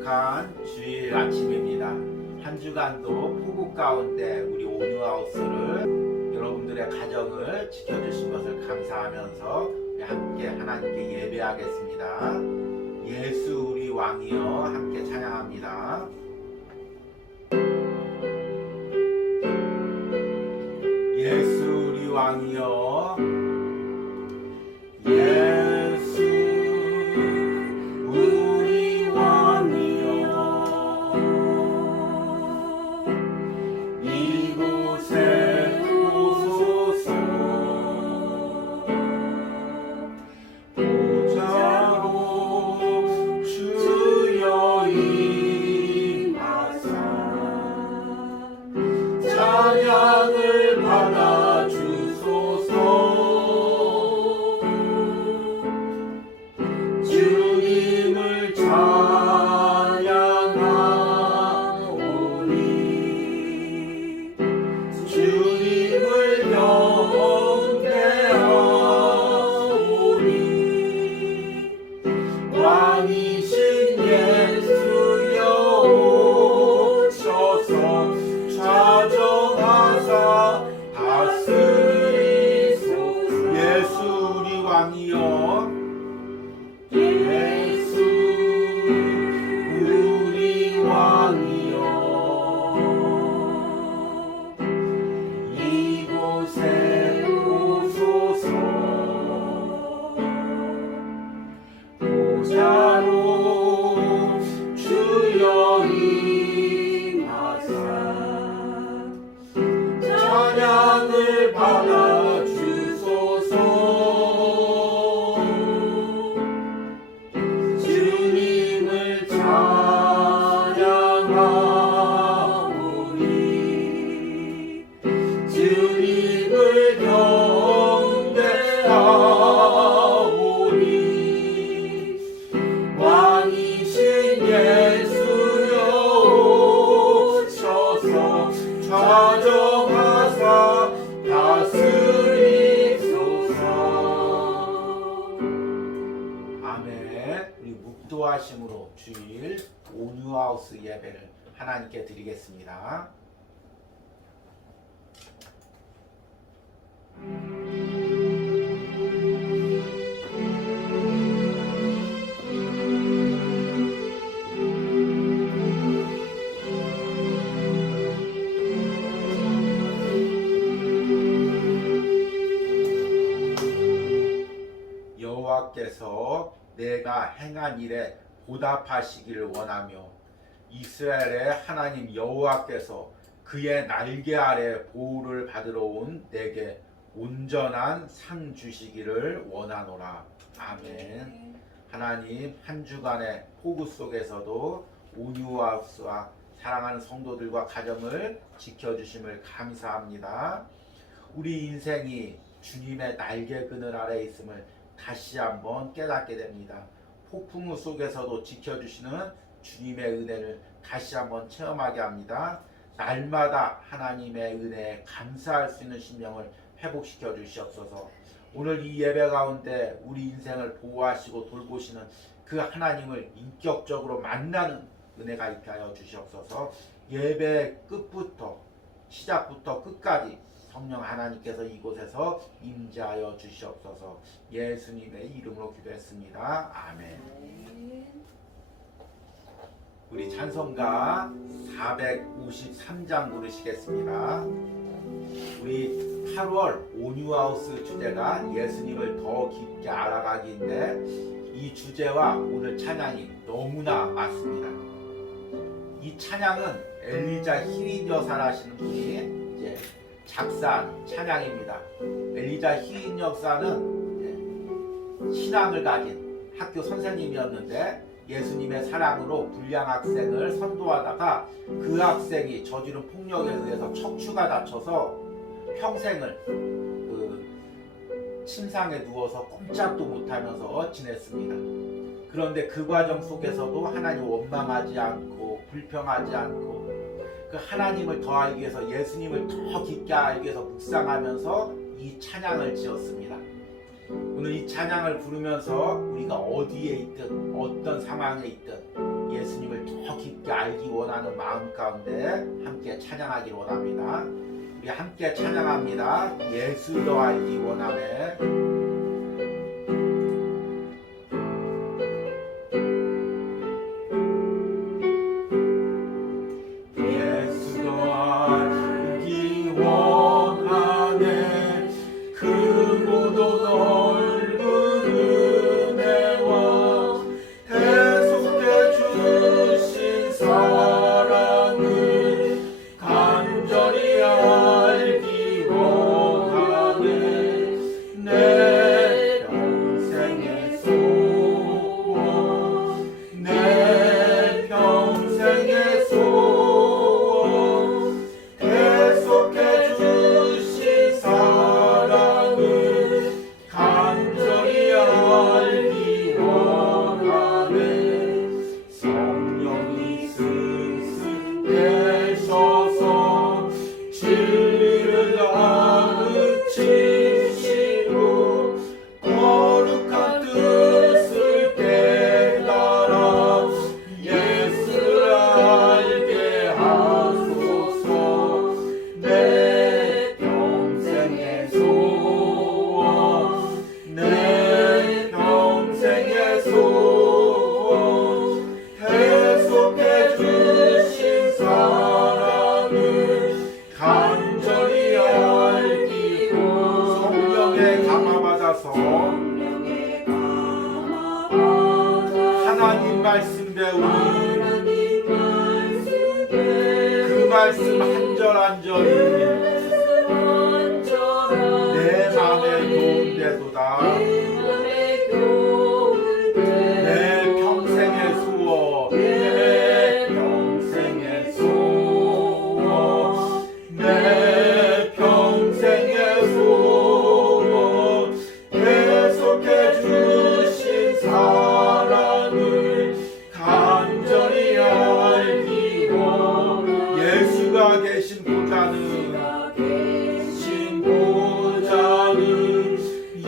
거룩한 주일 아침입니다. 한 주간도 폭우 가운데 우리 온유하우스를 여러분들의 가정을 지켜주신 것을 감사하면서 우리 함께 하나님께 예배하겠습니다. 예수 우리 왕이여 함께 찬양합니다. 예수 우리 왕이여 예수 우리 왕이여 이곳에 오소서 보좌로 주여 임하사 찬양을 받아 주소서 주님을 찬양하오니 주님을 경배하오니 왕이신 예수여 오셔서 좌정하사 다스리소서. 예수 우리 왕이여 예수 우리 왕이여 이곳에 오소서 보좌로 주여 임하사 찬양을 받아 주소서 주님을 찬양하오니 주님을 경배하오니 왕이신 예수여 오셔서 좌정하사 다스리소서. 아멘. 우리 묵도하심으로 주일 온유하우스 예배를 하나님께 드리겠습니다. 여호와께서 내가 행한 일에 보답하시기를 원하며 이스라엘의 하나님 여호와께서 그의 날개 아래 보호를 받으러 온 내게 온전한 상 주시기를 원하노라. 아멘. 하나님 한 주간의 폭우 속에서도 온유하우스와 사랑하는 성도들과 가정을 지켜주심을 감사합니다. 우리 인생이 주님의 날개 그늘 아래 있음을 다시 한번 깨닫게 됩니다. 폭풍우 속에서도 지켜주시는 주님의 은혜를 다시 한번 체험하게 합니다. 날마다 하나님의 은혜에 감사할 수 있는 심령을 회복시켜 주시옵소서. 오늘 이 예배 가운데 우리 인생을 보호하시고 돌보시는 그 하나님을 인격적으로 만나는 은혜가 있게 하여 주시옵소서. 예배 끝부터 시작부터 끝까지 성령 하나님께서 이곳에서 임재하여 주시옵소서. 예수님의 이름으로 기도했습니다. 아멘. 우리 찬송가 453장 부르시겠습니다. 우리 8월 온유하우스 주제가 예수님을 더 깊게 알아가기인데 이 주제와 오늘 찬양이 너무나 맞습니다. 이 찬양은 엘리자 히린 여사라시는 분이 이제 작사한 찬양입니다. 엘리자 히린 여사는 신앙을 가진 학교 선생님이었는데 예수님의 사랑으로 불량 학생을 선도하다가 그 학생이 저지른 폭력에 의해서 척추가 다쳐서 평생을 그 침상에 누워서 꼼짝도 못하면서 지냈습니다. 그런데 그 과정 속에서도 하나님 원망하지 않고 불평하지 않고 그 하나님을 더 알기 위해서 예수님을 더 깊게 알기 위해서 묵상하면서 이 찬양을 지었습니다. 오늘 이 찬양을 부르면서 우리가 어디에 있든 어떤 상황에 있든 예수님을 더 깊게 알기 원하는 마음 가운데 함께 찬양하기를 원합니다. 우리 함께 찬양합니다. 예수 더 알기 원하네. 예수 더 알기 원하네. 크고도 넓은 은혜와 계속해 주신 사랑을 간절히 알기 원하네. 내 평생의 소원, 내 평생의 소원, 계속해 주신 사랑을 간절히 알기 원하네. 성령이 스승되셔서 진리를 가르치시고 거룩한 뜻을 깨달아 예수를 알게 하소서. 내 평생의 소원, 내 평생의 소원, 계속해 주신 사랑을 간절히 알기 원. 성령에 감화받아서 하나님 말씀 배우니 그 말씀 한 절 한 절이 내 맘에 도움되도다. 내 평생의 소원, 내 평생의 소원, 내 평생의 소원, 계속해 주신 사랑을 간절히 알기 원. 예수가 계신 보좌는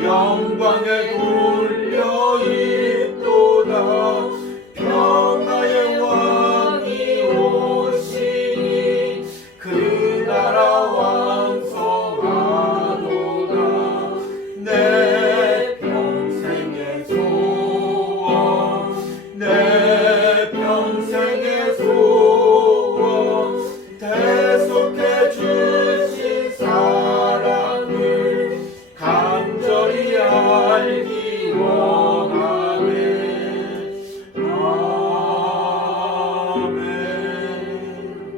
영광에 돌려 있도다. 평화의 왕이 오시니 그 나라 완성하도다. 내 평생의 소원, 내 평생의 소원, 계속해 주신 사랑을 간절히 알기 원하네. 아멘.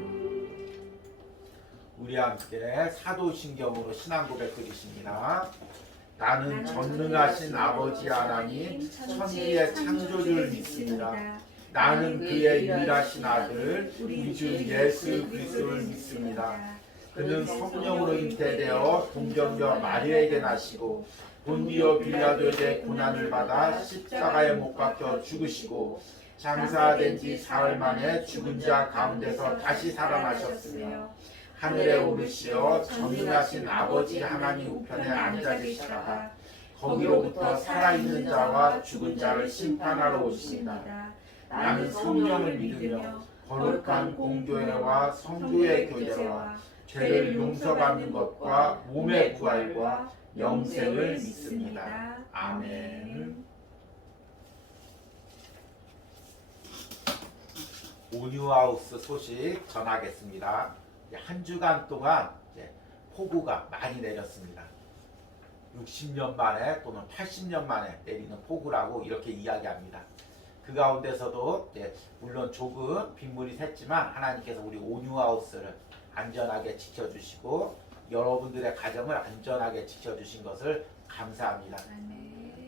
우리 함께 사도신경으로 신앙 고백 드리십니다. 나는 전능하신 아버지 하나님 천지의 창조주를 믿습니다. 나는 그의 유일하신 아들 우리 주 예수 그리스도를 믿습니다. 그는 성령으로 잉태되어 동정녀 마리아에게 나시고 본디오 빌라도에게 고난을 받아 십자가에 못 박혀 죽으시고 장사된 지 사흘 만에 죽은 자 가운데서 다시 살아나셨으며 하늘에 오르시어 전능하신 아버지 하나님 우편에 앉아 계시다가 거기로부터 살아있는 자와 죽은 자를 심판하러 오십니다. 나는 성령을 믿으며 거룩한 공교회와 성도의 교제와 죄를 용서받는 것과 몸의 부활과 영생을 믿습니다. 아멘. 온유하우스 소식 전하겠습니다. 한 주간 동안 폭우가 많이 내렸습니다. 60년 만에 또는 80년 만에 내리는 폭우라고 이렇게 이야기합니다. 그 가운데서도 물론 조금 빗물이 샜지만 하나님께서 우리 온유하우스를 안전하게 지켜주시고 여러분들의 가정을 안전하게 지켜주신 것을 감사합니다.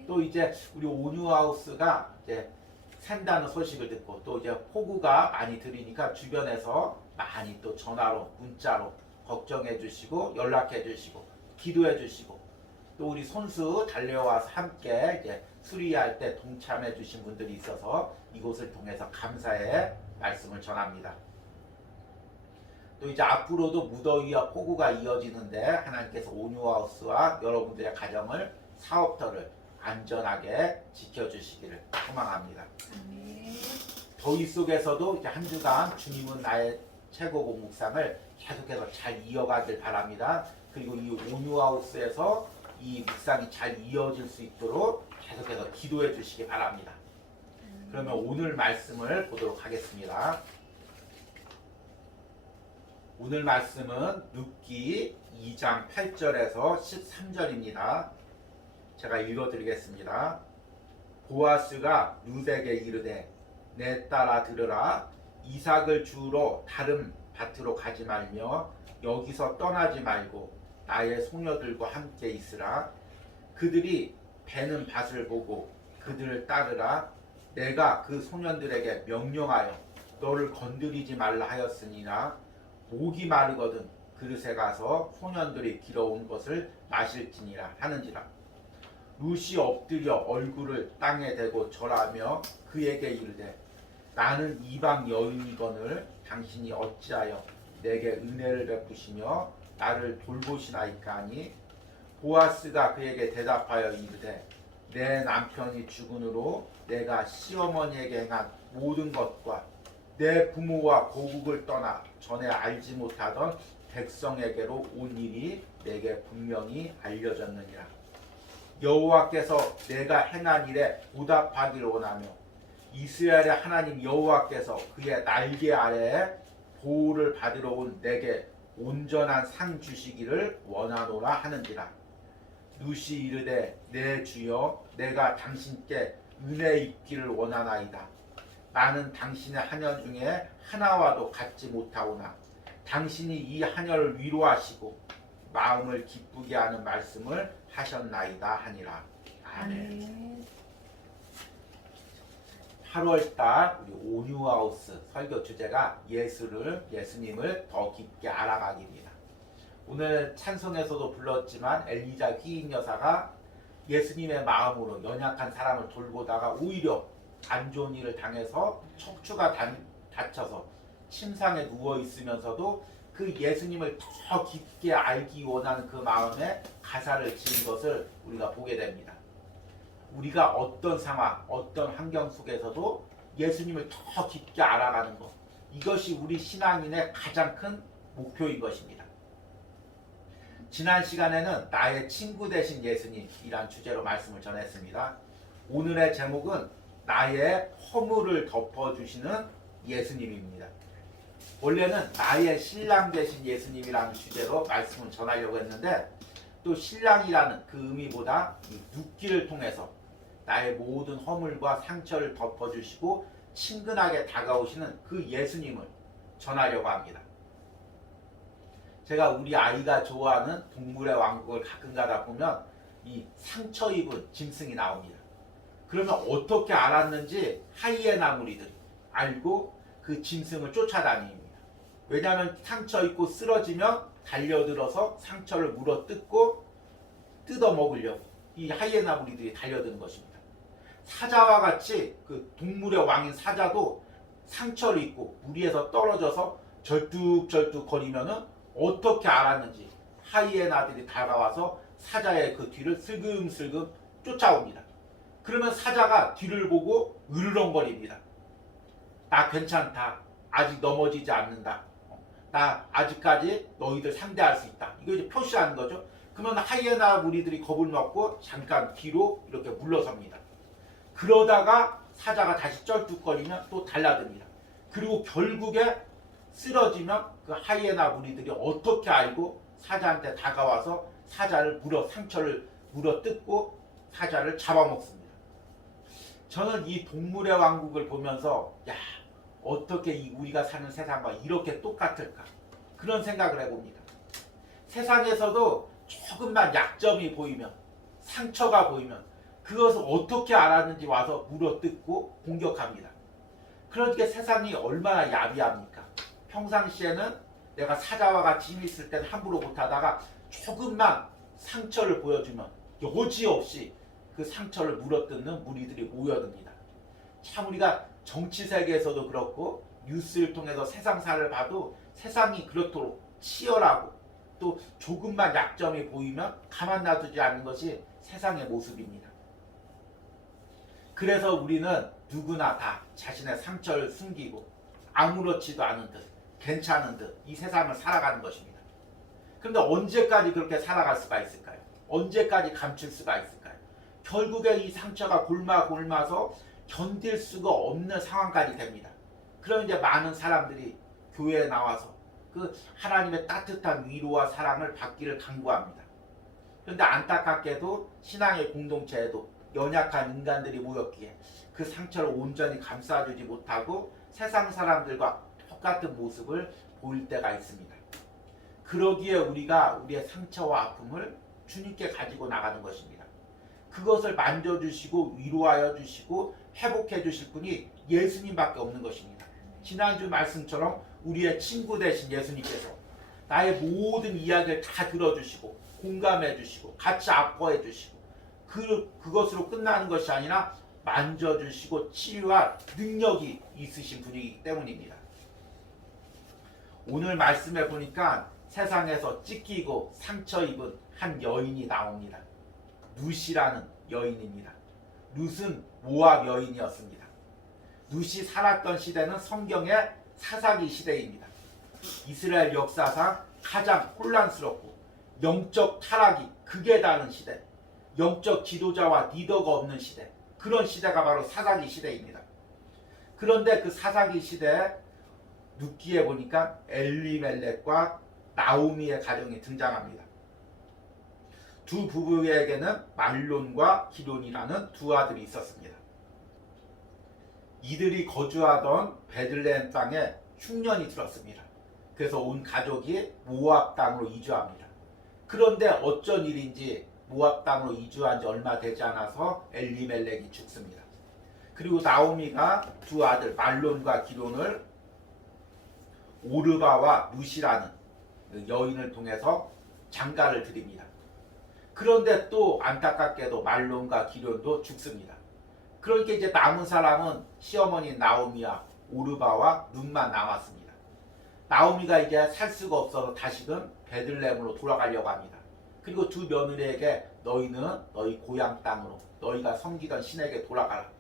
또 이제 우리 온유하우스가 샌다는 소식을 듣고 또 이제 폭우가 많이 들으니까 주변에서 많이 또 전화로 문자로 걱정해 주시고 연락해 주시고 기도해 주시고 또 우리 손수 달려와서 함께 이제 수리할 때 동참해 주신 분들이 있어서 이곳을 통해서 감사의 말씀을 전합니다. 또 이제 앞으로도 무더위와 폭우가 이어지는데 하나님께서 온유하우스와 여러분들의 가정을 사업터를 안전하게 지켜주시기를 소망합니다. 아멘. 더위 속에서도 이제 한 주간 주님은 나의 최고고 묵상을 계속해서 잘 이어가길 바랍니다. 그리고 이 온유하우스에서 이 묵상이 잘 이어질 수 있도록 계속해서 기도해 주시기 바랍니다. 그러면 오늘 말씀을 보도록 하겠습니다. 오늘 말씀은 룻기 2장 8절에서 13절입니다. 제가 읽어드리겠습니다. 보아스가 룻에게 이르되 내 딸아 들으라. 이삭을 주우러 다른 밭으로 가지 말며 여기서 떠나지 말고 나의 소녀들과 함께 있으라. 그들이 베는 밭을 보고 그들을 따르라. 내가 그 소년들에게 명령하여 너를 건드리지 말라 하였으니라. 목이 마르거든 그릇에 가서 소년들이 길어온 것을 마실지니라 하는지라. 룻이 엎드려 얼굴을 땅에 대고 절하며 그에게 이르되 나는 이방 여인이거늘 당신이 어찌하여 내게 은혜를 베푸시며 나를 돌보시나이까 하니 보아스가 그에게 대답하여 이르되 내 남편이 죽은으로 내가 시어머니에게 행한 모든 것과 내 부모와 고국을 떠나 전에 알지 못하던 백성에게로 온 일이 내게 분명히 알려졌느니라. 여호와께서 내가 행한 일에 보답하기를 원하며 이스라엘의 하나님 여호와께서 그의 날개 아래에 보호를 받으러 온 내게 온전한 상 주시기를 원하노라 하는지라. 룻이 이르되 내 주여 내가 당신께 은혜 입기를 원하나이다. 나는 당신의 하녀 중에 하나와도 같지 못하오나 당신이 이 하녀를 위로하시고 마음을 기쁘게 하는 말씀을 하셨나이다 하니라. 아멘. 8월달 우리 온유하우스 설교 주제가 예수님을 더 깊게 알아가기입니다. 오늘 찬송에서도 불렀지만 엘리자 휘인 여사가 예수님의 마음으로 연약한 사람을 돌보다가 오히려 안 좋은 일을 당해서 척추가 다쳐서 침상에 누워 있으면서도 그 예수님을 더 깊게 알기 원하는 그 마음에 가사를 지은 것을 우리가 보게 됩니다. 우리가 어떤 상황, 어떤 환경 속에서도 예수님을 더 깊게 알아가는 것, 이것이 우리 신앙인의 가장 큰 목표인 것입니다. 지난 시간에는 나의 친구 되신 예수님이란 주제로 말씀을 전했습니다. 오늘의 제목은 나의 허물을 덮어주시는 예수님입니다. 원래는 나의 신랑 되신 예수님이라는 주제로 말씀을 전하려고 했는데 또 신랑이라는 그 의미보다 룻기를 통해서 나의 모든 허물과 상처를 덮어주시고 친근하게 다가오시는 그 예수님을 전하려고 합니다. 제가 우리 아이가 좋아하는 동물의 왕국을 가끔 가다 보면 이 상처 입은 짐승이 나옵니다. 그러면 어떻게 알았는지 하이에나 무리들이 알고 그 짐승을 쫓아다닙니다. 왜냐하면 상처 입고 쓰러지면 달려들어서 상처를 물어뜯고 뜯어먹으려고 이 하이에나 무리들이 달려드는 것입니다. 사자와 같이 그 동물의 왕인 사자도 상처를 입고 무리에서 떨어져서 절뚝절뚝 거리면은 어떻게 알았는지 하이에나들이 다가와서 사자의 그 뒤를 슬금슬금 쫓아옵니다. 그러면 사자가 뒤를 보고 으르렁거립니다. 나 괜찮다. 아직 넘어지지 않는다. 나 아직까지 너희들 상대할 수 있다. 이거 이제 표시하는 거죠. 그러면 하이에나 무리들이 겁을 먹고 잠깐 뒤로 이렇게 물러섭니다. 그러다가 사자가 다시 쩔뚝거리면 또 달라듭니다. 그리고 결국에 쓰러지면 그 하이에나 무리들이 어떻게 알고 사자한테 다가와서 사자를 상처를 물어뜯고 사자를 잡아먹습니다. 저는 이 동물의 왕국을 보면서 어떻게 우리가 사는 세상과 이렇게 똑같을까 그런 생각을 해봅니다. 세상에서도 조금만 약점이 보이면 상처가 보이면 그것을 어떻게 알았는지 와서 물어뜯고 공격합니다. 그러니까 세상이 얼마나 야비합니까? 평상시에는 내가 사자와 같이 힘이 있을 때는 함부로 못하다가 조금만 상처를 보여주면 여지없이 그 상처를 물어뜯는 무리들이 모여듭니다. 참 우리가 정치 세계에서도 그렇고 뉴스를 통해서 세상사를 봐도 세상이 그렇도록 치열하고 또 조금만 약점이 보이면 가만 놔두지 않는 것이 세상의 모습입니다. 그래서 우리는 누구나 다 자신의 상처를 숨기고 아무렇지도 않은 듯 괜찮은 듯 이 세상을 살아가는 것입니다. 그런데 언제까지 그렇게 살아갈 수가 있을까요? 언제까지 감출 수가 있을까요? 결국에 이 상처가 골마서 견딜 수가 없는 상황까지 됩니다. 그럼 이제 많은 사람들이 교회에 나와서 그 하나님의 따뜻한 위로와 사랑을 받기를 간구합니다. 그런데 안타깝게도 신앙의 공동체에도 연약한 인간들이 모였기에 그 상처를 온전히 감싸주지 못하고 세상 사람들과 똑같은 모습을 보일 때가 있습니다. 그러기에 우리가 우리의 상처와 아픔을 주님께 가지고 나가는 것입니다. 그것을 만져주시고 위로하여 주시고 회복해 주실 분이 예수님밖에 없는 것입니다. 지난주 말씀처럼 우리의 친구 되신 예수님께서 나의 모든 이야기를 다 들어주시고 공감해 주시고 같이 아파해 주시고 그것으로 끝나는 것이 아니라 만져주시고 치유할 능력이 있으신 분이기 때문입니다. 오늘 말씀에 보니까 세상에서 찢기고 상처 입은 한 여인이 나옵니다. 룻이라는 여인입니다. 룻은 모압 여인이었습니다. 룻이 살았던 시대는 성경의 사사기 시대입니다. 이스라엘 역사상 가장 혼란스럽고 영적 타락이 극에 닿은 시대, 영적 지도자와 리더가 없는 시대, 그런 시대가 바로 사사기 시대입니다. 그런데 그 사사기 시대에 룻기에 보니까 엘리멜렉과 나오미의 가정이 등장합니다. 두 부부에게는 말론과 기론이라는 두 아들이 있었습니다. 이들이 거주하던 베들레헴 땅에 흉년이 들었습니다. 그래서 온 가족이 모압 땅으로 이주합니다. 그런데 어쩐 일인지 모압 땅으로 이주한 지 얼마 되지 않아서 엘리멜렉이 죽습니다. 그리고 나오미가 두 아들 말론과 기론을 오르바와 룻이라는 여인을 통해서 장가를 드립니다. 그런데 또 안타깝게도 말론과 기론도 죽습니다. 그러니까 이제 남은 사람은 시어머니 나오미와 오르바와 룻만 남았습니다. 나오미가 이제 살 수가 없어서 다시금 베들레헴으로 돌아가려고 합니다. 그리고 두 며느리에게 너희는 너희 고향 땅으로 너희가 섬기던 신에게 돌아가라.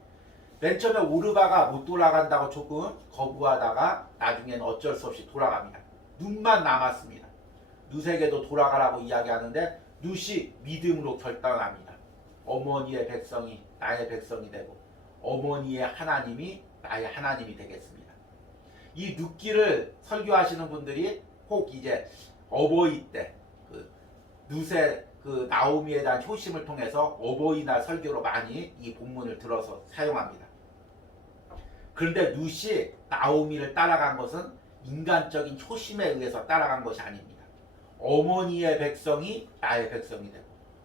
맨 처음에 오르바가 못 돌아간다고 조금 거부하다가 나중에는 어쩔 수 없이 돌아갑니다. 룻만 남았습니다. 룻에게도 돌아가라고 이야기하는데 룻이 믿음으로 결단합니다. 어머니의 백성이 나의 백성이 되고 어머니의 하나님이 나의 하나님이 되겠습니다. 이 룻기를 설교하시는 분들이 꼭 이제 어버이 때 룻의 그 나오미에 대한 효심을 통해서 어버이날 설교로 많이 이 본문을 들어서 사용합니다. 그런데 룻이 나오미를 따라간 것은 인간적인 효심에 의해서 따라간 것이 아닙니다. 어머니의 백성이 나의 백성이 되고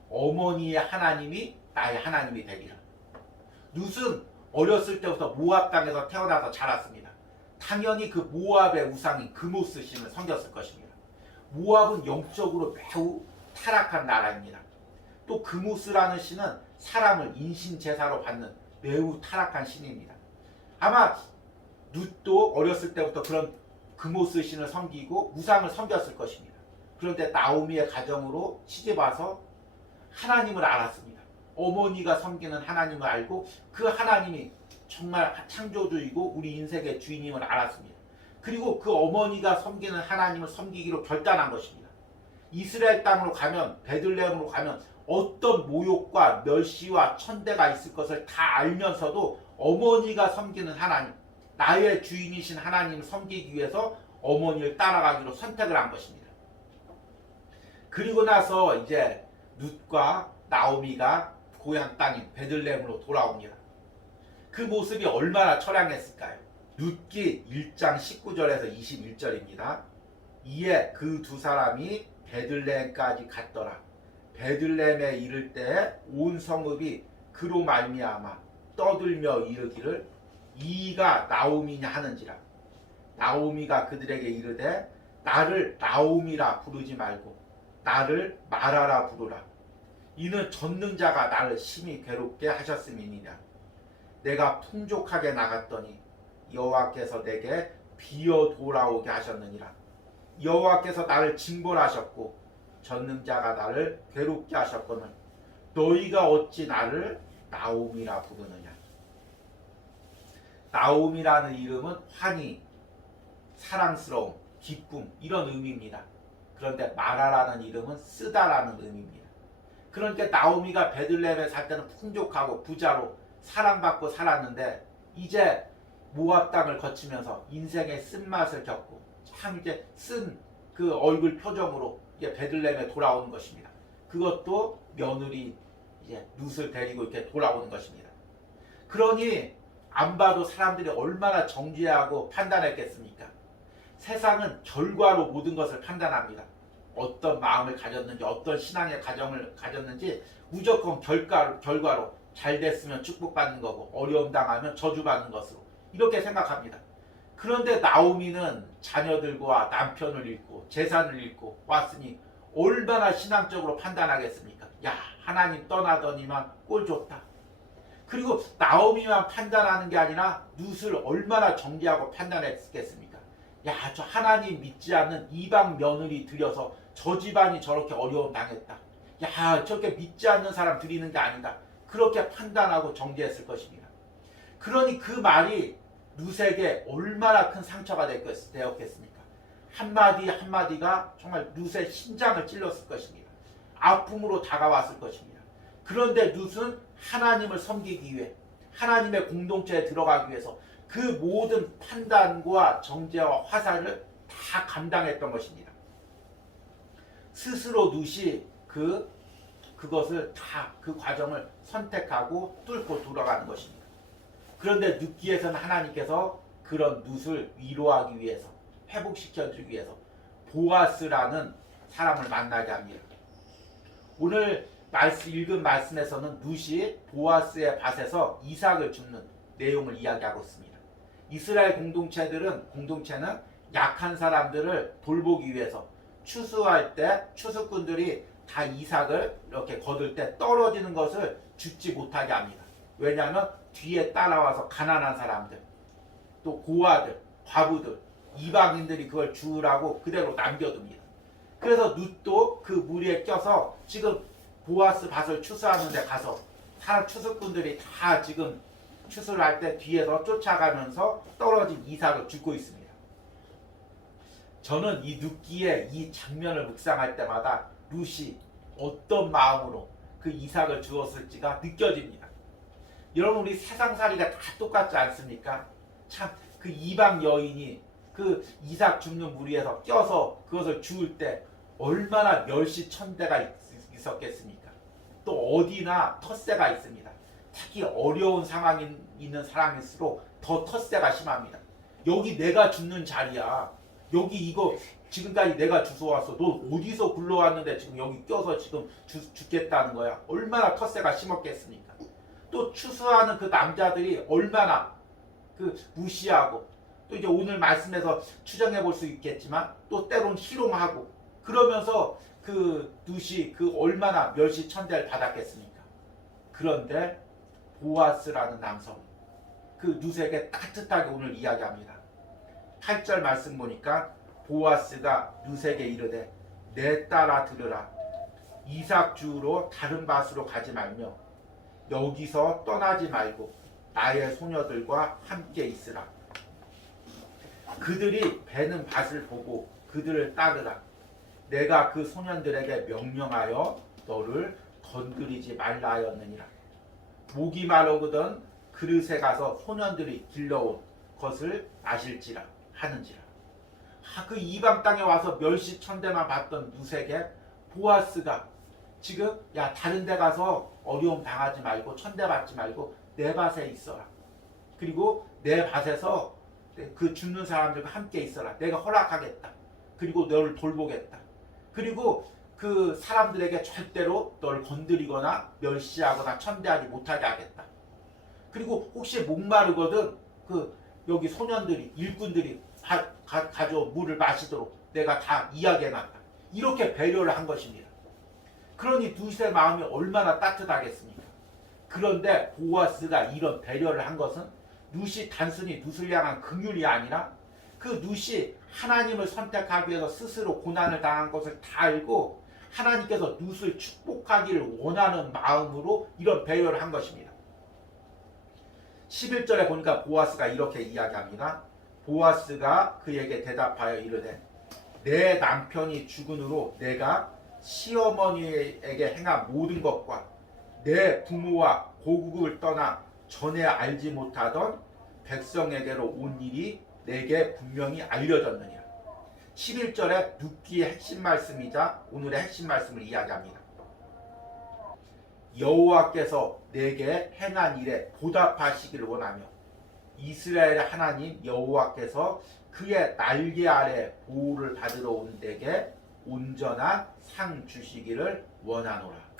어머니의 하나님이 나의 하나님이 되리라. 룻은 어렸을 때부터 모압 땅에서 태어나서 자랐습니다. 당연히 그 모압의 우상인 그모스 신을 섬겼을 것입니다. 모압은 영적으로 매우 타락한 나라입니다. 또 그모스라는 신은 사람을 인신제사로 받는 매우 타락한 신입니다. 아마 룻도 어렸을 때부터 그런 그모스 신을 섬기고 우상을 섬겼을 것입니다. 그런데 나오미의 가정으로 시집와서 하나님을 알았습니다. 어머니가 섬기는 하나님을 알고 그 하나님이 정말 창조주이고 우리 인생의 주인임을 알았습니다. 그리고 그 어머니가 섬기는 하나님을 섬기기로 결단한 것입니다. 이스라엘 땅으로 가면 베들레헴으로 가면 어떤 모욕과 멸시와 천대가 있을 것을 다 알면서도 어머니가 섬기는 하나님, 나의 주인이신 하나님을 섬기기 위해서 어머니를 따라가기로 선택을 한 것입니다. 그리고 나서 이제 룻과 나오미가 고향 땅인 베들레헴으로 돌아옵니다. 그 모습이 얼마나 처량했을까요? 룻기 1장 19절에서 21절입니다. 이에 그 두 사람이 베들레헴까지 갔더라. 베들레헴에 이를 때 온 성읍이 그로 말미암아 떠들며 이르기를 이가 나오미냐 하는지라. 나오미가 그들에게 이르되 나를 나오미라 부르지 말고 나를 마라라 부르라. 이는 전능자가 나를 심히 괴롭게 하셨음이니라. 내가 풍족하게 나갔더니 여호와께서 내게 비어 돌아오게 하셨느니라. 여호와께서 나를 징벌하셨고 전능자가 나를 괴롭게 하셨거늘 너희가 어찌 나를 나오미라 부르느냐. 나옴이라는 이름은 환희, 사랑스러움, 기쁨 이런 의미입니다. 그런데 마라라는 이름은 쓰다라는 의미입니다. 그러니까 나오미가 베들레헴에 살 때는 풍족하고 부자로 사랑받고 살았는데 이제 모압 땅을 거치면서 인생의 쓴맛을 겪고 참 이제 쓴 그 얼굴 표정으로 이제 베들레헴에 돌아오는 것입니다. 그것도 며느리 이제 룻을 데리고 이렇게 돌아오는 것입니다. 그러니 안 봐도 사람들이 얼마나 정죄하고 판단했겠습니까? 세상은 결과로 모든 것을 판단합니다. 어떤 마음을 가졌는지 어떤 신앙의 가정을 가졌는지 무조건 결과로 잘 됐으면 축복받는 거고 어려움 당하면 저주받는 것으로 이렇게 생각합니다. 그런데 나오미는 자녀들과 남편을 잃고 재산을 잃고 왔으니 얼마나 신앙적으로 판단하겠습니까? 야, 하나님 떠나더니만 꼴 좋다. 그리고 나오미만 판단하는 게 아니라 룻을 얼마나 정죄하고 판단했겠습니까? 야, 저 하나님 믿지 않는 이방 며느리 들여서 저 집안이 저렇게 어려움 당했다. 야, 저렇게 믿지 않는 사람 들이는 게 아니다. 그렇게 판단하고 정죄했을 것입니다. 그러니 그 말이 룻에게 얼마나 큰 상처가 되었겠습니까? 한마디 한마디가 정말 룻의 심장을 찔렀을 것입니다. 아픔으로 다가왔을 것입니다. 그런데 룻은 하나님을 섬기기 위해 하나님의 공동체에 들어가기 위해서 그 모든 판단과 정죄와 화살을 다 감당했던 것입니다. 스스로 룻이 그것을 다 그 과정을 선택하고 뚫고 돌아가는 것입니다. 그런데 룻기에서는 하나님께서 그런 룻을 위로하기 위해서 회복시켜주기 위해서 보아스라는 사람을 만나게 합니다. 오늘 읽은 말씀에서는 룻이 보아스의 밭에서 이삭을 줍는 내용을 이야기하고 있습니다. 이스라엘 공동체는 약한 사람들을 돌보기 위해서 추수할 때 추수꾼들이 다 이삭을 이렇게 거둘 때 떨어지는 것을 줍지 못하게 합니다. 왜냐하면 뒤에 따라와서 가난한 사람들, 또 고아들, 과부들, 이방인들이 그걸 주우라고 그대로 남겨둡니다. 그래서 룻도 그 무리에 껴서 지금 보아스 밭을 추수하는 데 가서 사람 추수꾼들이 다 지금 추수를 할 때 뒤에서 쫓아가면서 떨어진 이삭을 줍고 있습니다. 저는 이 룻기의 이 장면을 묵상할 때마다 룻이 어떤 마음으로 그 이삭을 주었을지가 느껴집니다. 여러분, 우리 세상살이가 다 똑같지 않습니까? 참 그 이방 여인이 그 이삭 줍는 무리에서 껴서 그것을 주울 때 얼마나 멸시천대가 있었겠습니까? 또 어디나 텃세가 있습니다. 특히 어려운 상황에 있는 사람일수록 더 텃세가 심합니다. 여기 내가 줍는 자리야. 여기 이거 지금까지 내가 주워왔어. 너 어디서 굴러왔는데 지금 여기 껴서 지금 죽겠다는 거야. 얼마나 텃세가 심었겠습니까? 또 추수하는 그 남자들이 얼마나 그 무시하고 또 이제 오늘 말씀에서 추정해 볼 수 있겠지만 또 때론 희롱하고 그러면서 그 룻이 그 얼마나 멸시천대를 받았겠습니까? 그런데 보아스라는 남성이 그 룻에게 따뜻하게 오늘 이야기합니다. 8절 말씀 보니까 보아스가 룻에게 이르되 내 딸아 들으라. 이삭 주우러 다른 밭으로 가지 말며 여기서 떠나지 말고 나의 소녀들과 함께 있으라. 그들이 베는 밭을 보고 그들을 따르라. 내가 그 소년들에게 명령하여 너를 건드리지 말라 하였느니라. 목이 마르거든 그릇에 가서 소년들이 길러온 것을 마실지라 하는지라. 그 이방 땅에 와서 멸시천대만 받던 룻에게 보아스가 지금 야 다른 데 가서 어려움 당하지 말고 천대받지 말고 내 밭에 있어라. 그리고 내 밭에서 그 죽는 사람들과 함께 있어라. 내가 허락하겠다. 그리고 너를 돌보겠다. 그리고 그 사람들에게 절대로 너를 건드리거나 멸시하거나 천대하지 못하게 하겠다. 그리고 혹시 목마르거든 그 여기 소년들이 일꾼들이 가져온 물을 마시도록 내가 다 이야기해놨다. 이렇게 배려를 한 것입니다. 그러니 룻의 마음이 얼마나 따뜻하겠습니까? 그런데 보아스가 이런 배려를 한 것은 룻이 단순히 룻을 향한 긍휼이 아니라 그 룻이 하나님을 선택하기 위해서 스스로 고난을 당한 것을 다 알고 하나님께서 룻을 축복하기를 원하는 마음으로 이런 배려를 한 것입니다. 11절에 보니까 보아스가 이렇게 이야기합니다. 보아스가 그에게 대답하여 이르되 내 남편이 죽은으로 내가 시어머니에게 행한 모든 것과 내 부모와 고국을 떠나 전에 알지 못하던 백성에게로 온 일이 내게 분명히 알려졌느니라. 11절에 눕기의 핵심 말씀이자 오늘의 핵심 말씀을 이야기합니다. 여호와께서 내게 행한 일에 보답하시기를 원하며 이스라엘의 하나님 여호와께서 그의 날개 아래 보호를 받으러 온 내게 온전한 상 주시기를 원하노라.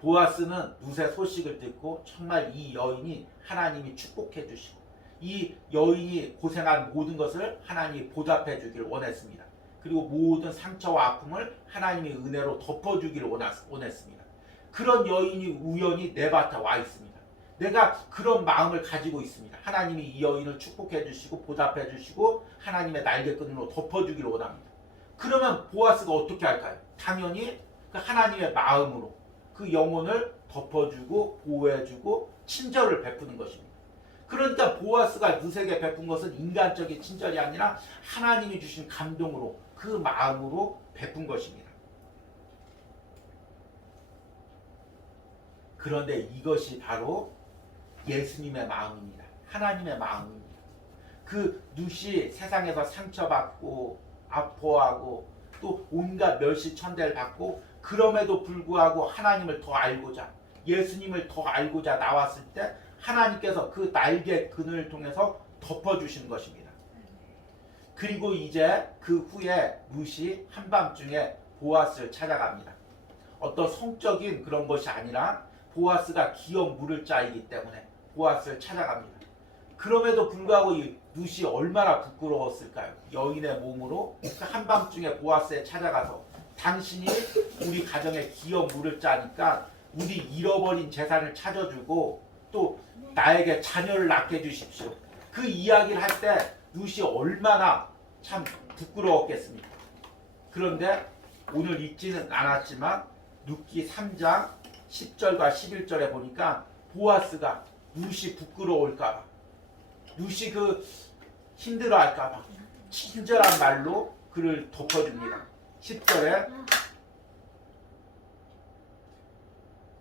보아스는 룻의 소식을 듣고 정말 이 여인이 하나님이 축복해 주시고 이 여인이 고생한 모든 것을 하나님이 보답해 주기를 원했습니다. 그리고 모든 상처와 아픔을 하나님의 은혜로 덮어주기를 원했습니다. 그런 여인이 우연히 내 밭에 와 있습니다. 내가 그런 마음을 가지고 있습니다. 하나님이 이 여인을 축복해 주시고 보답해 주시고 하나님의 날개끈으로 덮어주기를 원합니다. 그러면 보아스가 어떻게 할까요? 당연히 그 하나님의 마음으로 그 영혼을 덮어주고 보호해주고 친절을 베푸는 것입니다. 그러니까 보아스가 룻에게 베푼 것은 인간적인 친절이 아니라 하나님이 주신 감동으로 그 마음으로 베푼 것입니다. 그런데 이것이 바로 예수님의 마음입니다. 하나님의 마음입니다. 그 룻이 세상에서 상처받고 아파하고 또 온갖 멸시천대를 받고 그럼에도 불구하고 하나님을 더 알고자 예수님을 더 알고자 나왔을 때 하나님께서 그 날개 그늘을 통해서 덮어주시는 것입니다. 그리고 이제 그 후에 룻이 한밤중에 보아스를 찾아갑니다. 어떤 성적인 그런 것이 아니라 보아스가 기업 물을 자이기 때문에 보아스를 찾아갑니다. 그럼에도 불구하고 이 룻이 얼마나 부끄러웠을까요? 여인의 몸으로 그 한밤중에 보아스에 찾아가서 당신이 우리 가정에 기업 물을 짜니까 우리 잃어버린 재산을 찾아주고 또 나에게 자녀를 낳게 해주십시오. 그 이야기를 할 때 룻이 얼마나 참 부끄러웠겠습니까? 그런데 오늘 읽지는 않았지만 룻기 3장 10절과 11절에 보니까 보아스가 룻이 부끄러울까봐 룻이 그 힘들어할까봐 친절한 말로 그를 덮어줍니다. 10절에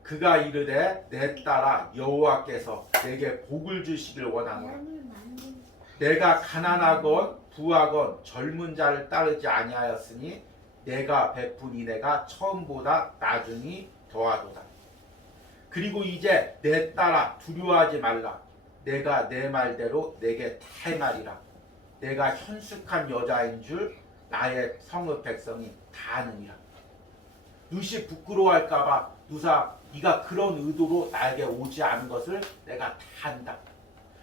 그가 이르되 내 딸아 여호와께서 내게 복을 주시길 원하노라. 내가 가난하건 부하건 젊은 자를 따르지 아니하였으니 내가 베푼 이내가 처음보다 나중이 더하도다. 그리고 이제 내 딸아 두려워하지 말라. 내가 내 말대로 내게 다 행하리라. 내가 현숙한 여자인 줄 나의 성읍 백성이 다 아느니라. 룻이 부끄러워할까봐 룻아 네가 그런 의도로 나에게 오지 않은 것을 내가 다 안다.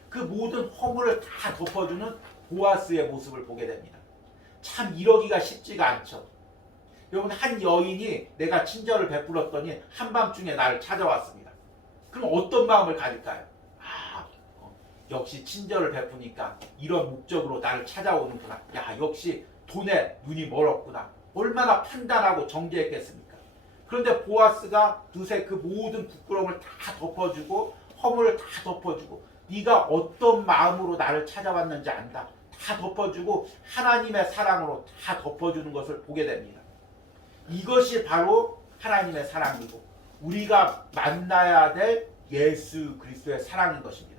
그 모든 허물을 다 덮어주는 보아스의 모습을 보게 됩니다. 참 이러기가 쉽지가 않죠. 여러분 한 여인이 내가 친절을 베풀었더니 한밤중에 나를 찾아왔습니다. 그럼 어떤 마음을 가질까요? 역시 친절을 베푸니까 이런 목적으로 나를 찾아오는구나. 야 역시 돈에 눈이 멀었구나. 얼마나 판단하고 정죄했겠습니까? 그런데 보아스가 룻의 그 모든 부끄러움을 다 덮어주고 허물을 다 덮어주고 네가 어떤 마음으로 나를 찾아왔는지 안다. 다 덮어주고 하나님의 사랑으로 다 덮어주는 것을 보게 됩니다. 이것이 바로 하나님의 사랑이고 우리가 만나야 될 예수 그리스도의 사랑인 것입니다.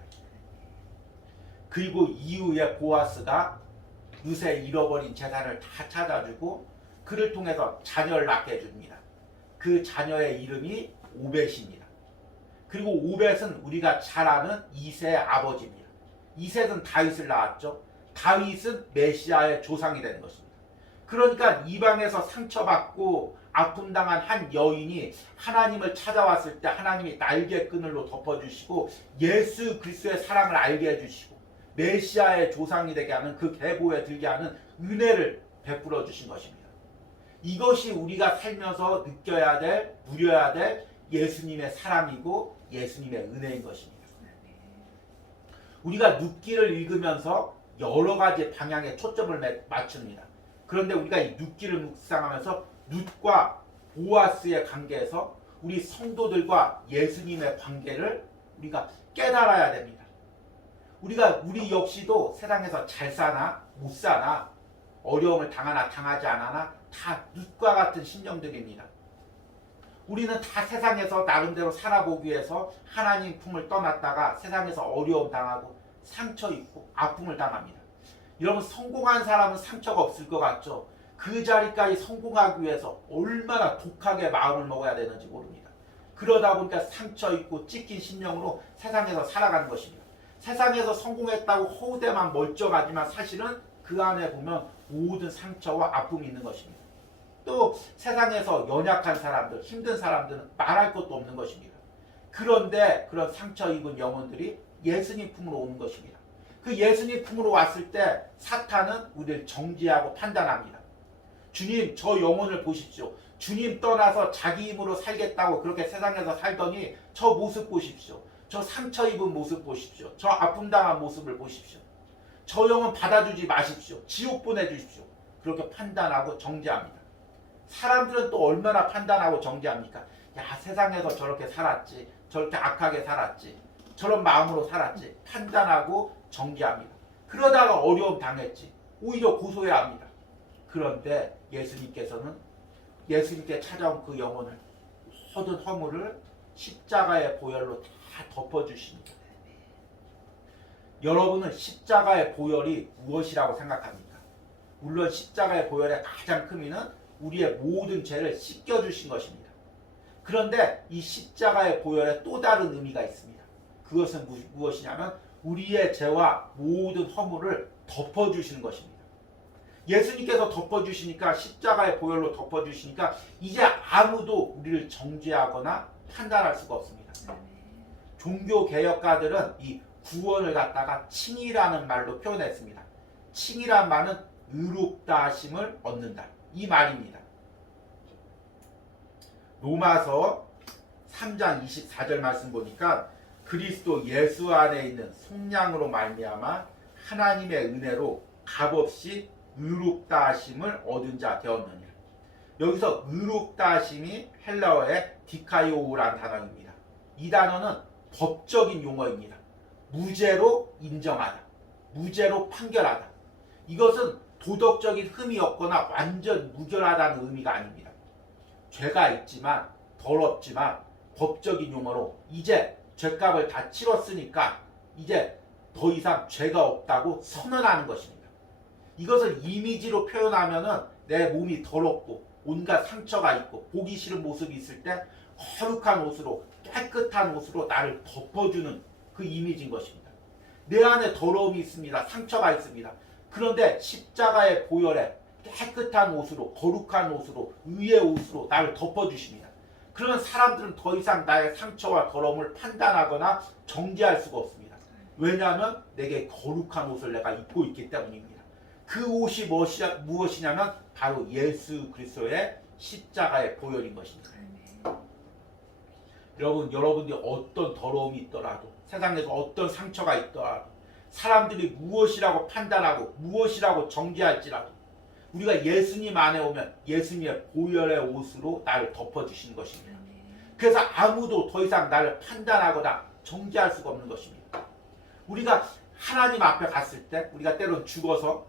그리고 이후에 보아스가 룻의 잃어버린 재산을 다 찾아주고 그를 통해서 자녀를 낳게 해줍니다. 그 자녀의 이름이 오벳입니다. 그리고 오벳은 우리가 잘 아는 이새의 아버지입니다. 이새는 다윗을 낳았죠. 다윗은 메시아의 조상이 되는 것입니다. 그러니까 이방에서 상처받고 아픔당한 한 여인이 하나님을 찾아왔을 때 하나님이 날개끈으로 덮어주시고 예수 그리스도의 사랑을 알게 해주시고 메시아의 조상이 되게 하는 그 계보에 들게 하는 은혜를 베풀어 주신 것입니다. 이것이 우리가 살면서 느껴야 될, 누려야 될 예수님의 사랑이고 예수님의 은혜인 것입니다. 우리가 룻기를 읽으면서 여러 가지 방향에 초점을 맞춥니다. 그런데 우리가 이 룻기를 묵상하면서 룻과 보아스의 관계에서 우리 성도들과 예수님의 관계를 우리가 깨달아야 됩니다. 우리 역시도 세상에서 잘 사나 못 사나 어려움을 당하나 당하지 않아나 다 룻과 같은 심령들입니다. 우리는 다 세상에서 나름대로 살아보기 위해서 하나님 품을 떠났다가 세상에서 어려움 당하고 상처 입고 아픔을 당합니다. 여러분 성공한 사람은 상처가 없을 것 같죠? 그 자리까지 성공하기 위해서 얼마나 독하게 마음을 먹어야 되는지 모릅니다. 그러다 보니까 상처 입고 찢긴 심령으로 세상에서 살아가는 것입니다. 세상에서 성공했다고 허우대만 멀쩡하지만 사실은 그 안에 보면 모든 상처와 아픔이 있는 것입니다. 또 세상에서 연약한 사람들, 힘든 사람들은 말할 것도 없는 것입니다. 그런데 그런 상처 입은 영혼들이 예수님 품으로 오는 것입니다. 그 예수님 품으로 왔을 때 사탄은 우리를 정죄하고 판단합니다. 주님, 저 영혼을 보십시오. 주님 떠나서 자기 힘으로 살겠다고 그렇게 세상에서 살더니 저 모습 보십시오. 저 상처 입은 모습 보십시오. 저 아픔 당한 모습을 보십시오. 저 영혼 받아주지 마십시오. 지옥 보내주십시오. 그렇게 판단하고 정죄합니다. 사람들은 또 얼마나 판단하고 정죄합니까? 야, 세상에서 저렇게 살았지, 저렇게 악하게 살았지, 저런 마음으로 살았지, 판단하고 정죄합니다. 그러다가 어려움 당했지, 오히려 고소해야 합니다. 그런데 예수님께서는 예수님께 찾아온 그 영혼을 모든 허물을 십자가의 보혈로 다 덮어주십니다. 여러분은 십자가의 보혈이 무엇이라고 생각합니까? 물론 십자가의 보혈의 가장 큰 의미는 우리의 모든 죄를 씻겨주신 것입니다. 그런데 이 십자가의 보혈에 또 다른 의미가 있습니다. 그것은 무엇이냐면 우리의 죄와 모든 허물을 덮어주시는 것입니다. 예수님께서 덮어주시니까 십자가의 보혈로 덮어주시니까 이제 아무도 우리를 정죄하거나 판단할 수가 없습니다. 종교개혁가들은 이 구원을 갖다가 칭이라는 말로 표현했습니다. 칭이란 말은 의롭다 하심을 얻는다. 이 말입니다. 로마서 3장 24절 말씀 보니까 그리스도 예수 안에 있는 속량으로 말미암아 하나님의 은혜로 값없이 의롭다 하심을 얻은 자 되었느니라. 여기서 의롭다 하심이 헬라어의 디카이오라는 단어입니다. 이 단어는 법적인 용어입니다. 무죄로 인정하다, 무죄로 판결하다. 이것은 도덕적인 흠이 없거나 완전 무결하다는 의미가 아닙니다. 죄가 있지만 더럽지만 법적인 용어로 이제 죄값을 다 치렀으니까 이제 더 이상 죄가 없다고 선언하는 것입니다. 이것을 이미지로 표현하면은 내 몸이 더럽고 온갖 상처가 있고 보기 싫은 모습이 있을 때 거룩한 옷으로 깨끗한 옷으로 나를 덮어주는 그 이미지인 것입니다. 내 안에 더러움이 있습니다. 상처가 있습니다. 그런데 십자가의 보혈에 깨끗한 옷으로 거룩한 옷으로 의의 옷으로 나를 덮어주십니다. 그러면 사람들은 더 이상 나의 상처와 더러움을 판단하거나 정죄할 수가 없습니다. 왜냐하면 내게 거룩한 옷을 내가 입고 있기 때문입니다. 그 옷이 무엇이냐면 바로 예수 그리스도의 십자가의 보혈인 것입니다. 여러분들이 어떤 더러움이 있더라도 세상에서 어떤 상처가 있더라도 사람들이 무엇이라고 판단하고 무엇이라고 정죄할지라도 우리가 예수님 안에 오면 예수님의 보혈의 옷으로 나를 덮어주시는 것입니다. 그래서 아무도 더 이상 나를 판단하거나 정죄할 수가 없는 것입니다. 우리가 하나님 앞에 갔을 때 우리가 때론 죽어서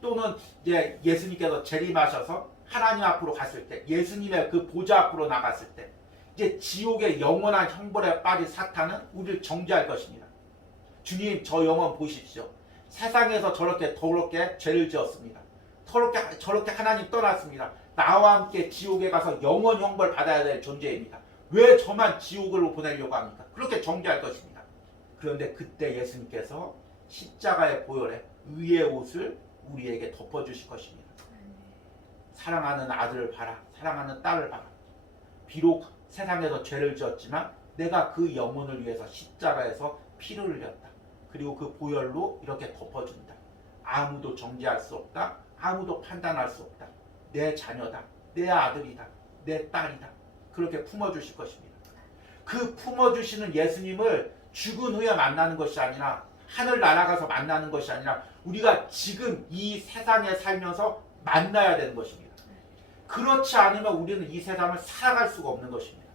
또는 이제 예수님께서 재림하셔서 하나님 앞으로 갔을 때 예수님의 그 보좌 앞으로 나갔을 때 이제 지옥의 영원한 형벌에 빠진 사탄은 우리를 정죄할 것입니다. 주님, 저 영혼 보십시오. 세상에서 저렇게 더럽게 죄를 지었습니다. 저렇게 하나님 떠났습니다. 나와 함께 지옥에 가서 영원 형벌 받아야 될 존재입니다. 왜 저만 지옥으로 보내려고 합니까? 그렇게 정죄할 것입니다. 그런데 그때 예수님께서 십자가의 보혈에 의의 옷을 우리에게 덮어주실 것입니다. 사랑하는 아들을 봐라. 사랑하는 딸을 봐라. 비록 세상에서 죄를 지었지만 내가 그 영혼을 위해서 십자가에서 피를 흘렸다. 그리고 그 보혈로 이렇게 덮어준다. 아무도 정죄할 수 없다. 아무도 판단할 수 없다. 내 자녀다. 내 아들이다. 내 딸이다. 그렇게 품어주실 것입니다. 그 품어주시는 예수님을 죽은 후에 만나는 것이 아니라 하늘 날아가서 만나는 것이 아니라 우리가 지금 이 세상에 살면서 만나야 되는 것입니다. 그렇지 않으면 우리는 이 세상을 살아갈 수가 없는 것입니다.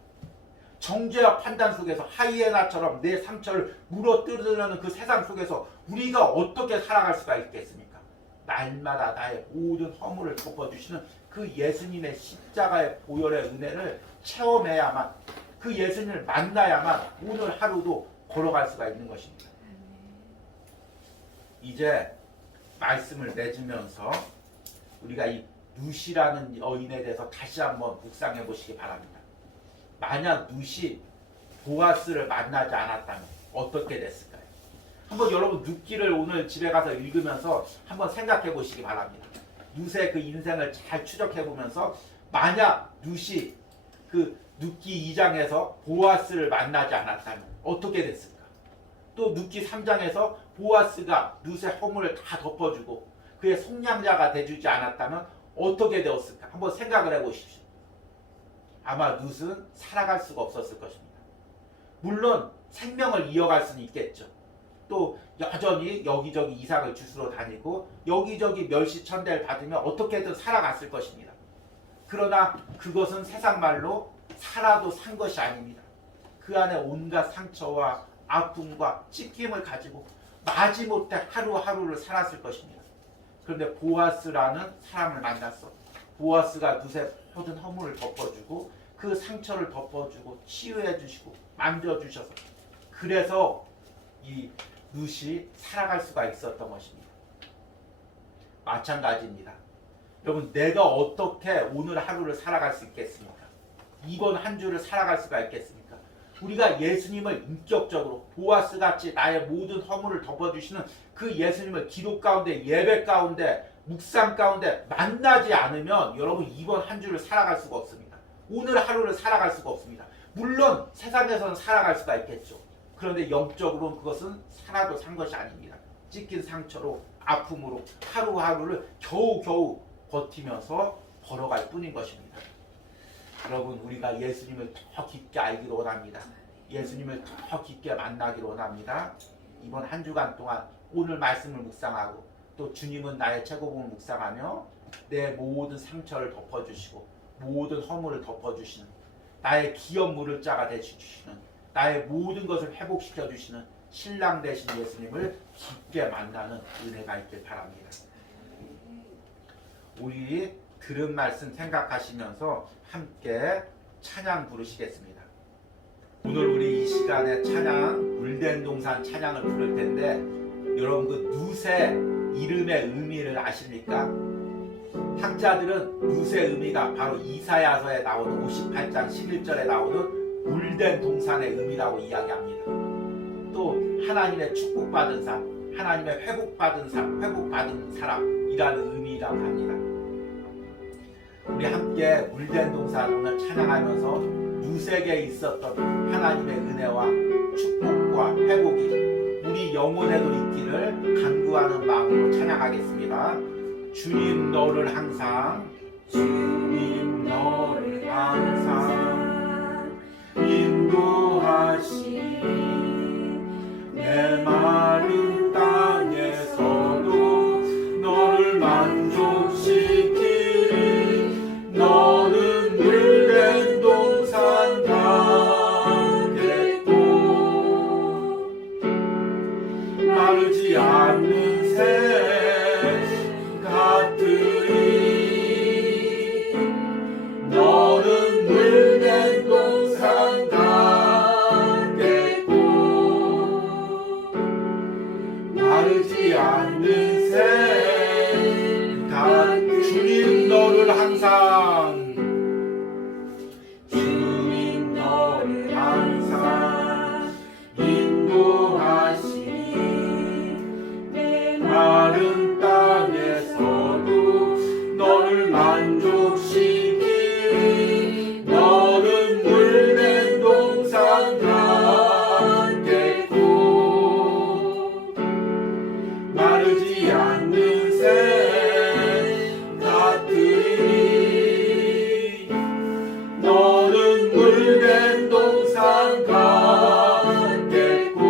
정죄와 판단 속에서 하이에나처럼 내 상처를 물어뜯으려는 그 세상 속에서 우리가 어떻게 살아갈 수가 있겠습니까? 날마다 나의 모든 허물을 덮어주시는 그 예수님의 십자가의 보혈의 은혜를 체험해야만, 그 예수님을 만나야만 오늘 하루도 걸어갈 수가 있는 것입니다. 이제 말씀을 맺으면서 우리가 이 룻이라는 여인에 대해서 다시 한번 묵상해 보시기 바랍니다. 만약 룻이 보아스를 만나지 않았다면 어떻게 됐을까요? 한번 여러분 룻기를 오늘 집에 가서 읽으면서 한번 생각해 보시기 바랍니다. 룻의 그 인생을 잘 추적해 보면서 만약 룻이 그 룻기 2장에서 보아스를 만나지 않았다면 어떻게 됐을까? 또 룻기 3장에서 보아스가 룻의 허물을 다 덮어주고 그의 속량자가 돼주지 않았다면 어떻게 되었을까? 한번 생각을 해보십시오. 아마 룻은 살아갈 수가 없었을 것입니다. 물론 생명을 이어갈 수는 있겠죠. 또 여전히 여기저기 이삭을 주스러 다니고 여기저기 멸시천대를 받으며 어떻게든 살아갔을 것입니다. 그러나 그것은 세상 말로 살아도 산 것이 아닙니다. 그 안에 온갖 상처와 아픔과 찢김을 가지고 마지못해 하루하루를 살았을 것입니다. 그런데 보아스라는 사람을 만났어. 보아스가 룻의 모든 허물을 덮어주고 그 상처를 덮어주고 치유해 주시고 만져 주셔서 그래서 이 룻이 살아갈 수가 있었던 것입니다. 마찬가지입니다. 여러분, 내가 어떻게 오늘 하루를 살아갈 수 있겠습니까? 이번 한 주를 살아갈 수가 있겠습니까? 우리가 예수님을 인격적으로 보아스같이 나의 모든 허물을 덮어주시는 그 예수님을 기도 가운데, 예배 가운데, 묵상 가운데 만나지 않으면 여러분 이번 한 주를 살아갈 수가 없습니다. 오늘 하루를 살아갈 수가 없습니다. 물론 세상에서는 살아갈 수가 있겠죠. 그런데 영적으로는 그것은 살아도 산 것이 아닙니다. 찢긴 상처로, 아픔으로 하루하루를 겨우겨우 버티면서 걸어갈 뿐인 것입니다. 여러분, 우리가 예수님을 더 깊게 알기를 원합니다. 예수님을 더 깊게 만나기를 원합니다. 이번 한 주간 동안 오늘 말씀을 묵상하고 또 주님은 나의 최고봉을 묵상하며 내 모든 상처를 덮어주시고 모든 허물을 덮어주시는 나의 기업 물을 자가 되주시는 나의 모든 것을 회복시켜 주시는 신랑 되신 예수님을 깊게 만나는 은혜가 있길 바랍니다. 우리 들은 말씀 생각하시면서 함께 찬양 부르시겠습니다. 오늘 우리 이 시간에 찬양, 물된 동산 찬양을 부를 텐데 여러분 그 룻의 이름의 의미를 아십니까? 학자들은 룻의 의미가 바로 이사야서에 나오는 58장 11절에 나오는 물된 동산의 의미라고 이야기합니다. 또 하나님의 축복받은 삶, 하나님의 회복받은 삶, 회복받은 사람이라는 의미라고 합니다. 우리 함께 물된 동산 오늘 찬양하면서 룻에게 있었던 하나님의 은혜와 축복과 회복이 우리 영혼에도 있기를 간구하는 마음으로 찬양하겠습니다. 주님 너를 항상, 주님 너를 항상 인도하시니 내 마른 땅에서도 너를 만족시키니 너는 물된 동산 같겠고 마르지 않는 새 같으리 너는 물된 동산 같겠고 마르지 않는 새 주님 너를 항상 주님 너를 항상 인도하시니 마른 땅에서도 너를 만족시키니 너는 물된 동산 같겠고 마르지 않는 새 같으니 너는 물된 동산 같겠고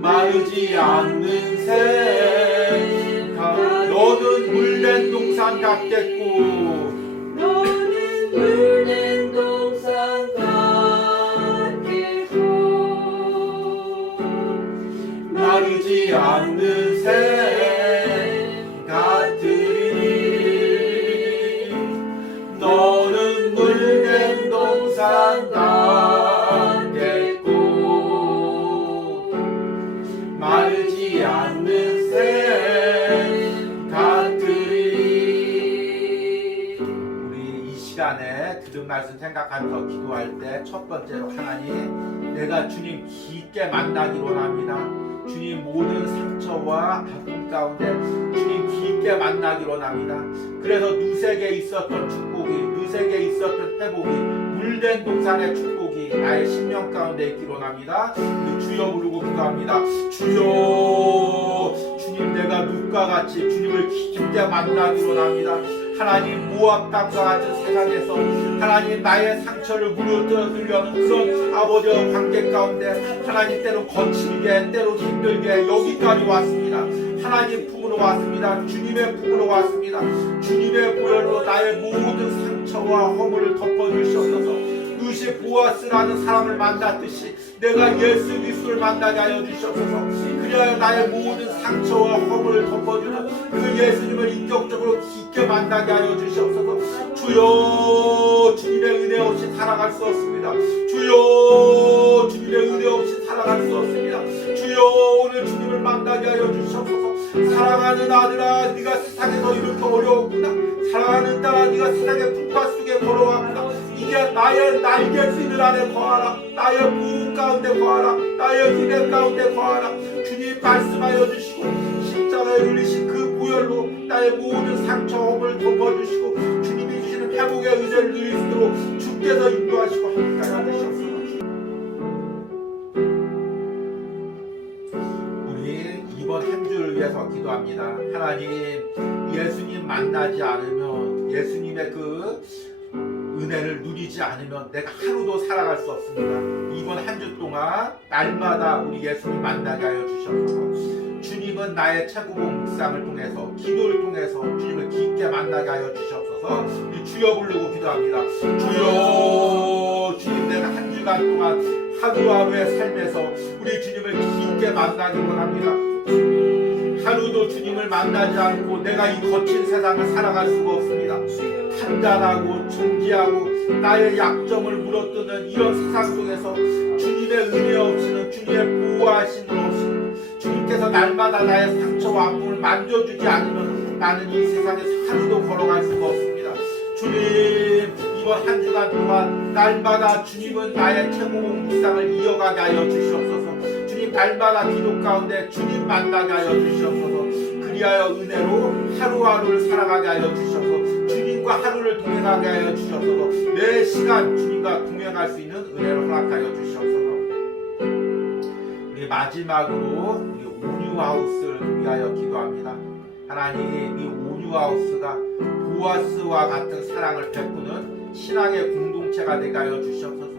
마르지 않는 새 너는 물된 동산 같겠고 너는 물된 동산 마르지 않는 샘 같으리니 너는 물된 동산 같겠고 마르지 않는 샘 같으리. 우리 이 시간에 들은 말씀 생각하면서 기도할 때 첫 번째로 하나님, 내가 주님 깊게 만나기 원합니다. 주님 모든 상처와 아픔 가운데 주님 깊게 만나기 원합니다. 그래서 누색에 있었던 축복이, 누색에 있었던 회복이, 물된 동산의 축복이 나의 심령 가운데 있기 원합니다. 주여 부르고 기도합니다. 주여, 주님 내가 룻과 같이 주님을 깊게 만나기 원합니다. 하나님 모압 땅과 같은 세상에서 하나님 나의 상처를 무너뜨리려는 그런 아버지와 관계 가운데 하나님 때로 거칠게 때로 힘들게 여기까지 왔습니다. 하나님 품으로 왔습니다. 주님의 품으로 왔습니다. 주님의 보혈로 나의 모든 상처와 허물을 덮어주시옵소서. 루시 보아스라는 사람을 만났듯이 내가 예수 그리스도를 만나게 하여 주시옵소서. 그리하여 나의 모든 상처와 허물을 덮어주는 그 예수님을 인격적으로 깊게 만나게 하여 주시옵소서. 주여, 주님의 은혜 없이 살아갈 수 없습니다. 주여, 주님의 은혜 없이 살아갈 수 없습니다. 주여, 오늘 주님을 만나게 하여 주시옵소서. 사랑하는 아들아, 네가 세상에서 이렇게 어려웠구나. 사랑하는 딸아, 네가 세상의 풍파 속에 걸어왔구나. 이제 나의 날갯짓을 안에 거하라. 나의 부흥 가운데 거하라. 나의 기대 가운데 거하라. 주님 말씀하여 주시고 십자가에 흘리신 그 보혈로 나의 모든 상처 허물을 덮어주시고 주님이 주시는 회복의 은혜를 누릴 수 있도록 주께서 인도하시고 함께하여 주시옵소서. 우리 이번 한 주를 위해서 기도합니다. 하나님, 예수님 만나지 않으면, 예수님의 그 은혜를 누리지 않으면 내가 하루도 살아갈 수 없습니다. 이번 한 주 동안 날마다 우리 예수님 만나게 하여 주셔서 주님은 나의 최고봉 묵상을 통해서 기도를 통해서 주님을 깊게 만나게 하여 주시옵소서. 우리 주여 부르고 기도합니다. 주여, 주님 내가 한 주간 동안 하루하루의 삶에서 우리 주님을 깊게 만나기 원합니다. 하루도 주님을 만나지 않고 내가 이 거친 세상을 살아갈 수가 없습니다. 판단하고 정지하고 나의 약점을 물어뜯는 이런 세상 속에서 주님의 은혜 없이는, 주님의 보호하심을 없이는, 주님께서 날마다 나의 상처와 아픔을 만져주지 않으면 나는 이 세상에서 하루도 걸어갈 수가 없습니다. 주님, 이번 한 주간 동안 날마다 주님은 나의 최고봉 묵상을 이어가게 하여 주시옵소서. 주님 날마다 기도 가운데 주님 만나게 하여 주시옵소서. 그리하여 은혜로 하루하루를 살아가게 하여 주시옵소서. 주님과 하루를 동행하게 하여 주시옵소서. 매 시간 주님과 동행할 수 있는 은혜를 허락하여 주시옵소서. 우리 마지막으로 우리 온유하우스를 위하여 기도합니다. 하나님, 이 온유하우스가 보아스와 같은 사랑을 베푸는 신앙의 공동체가 되게 하여 주시옵소서.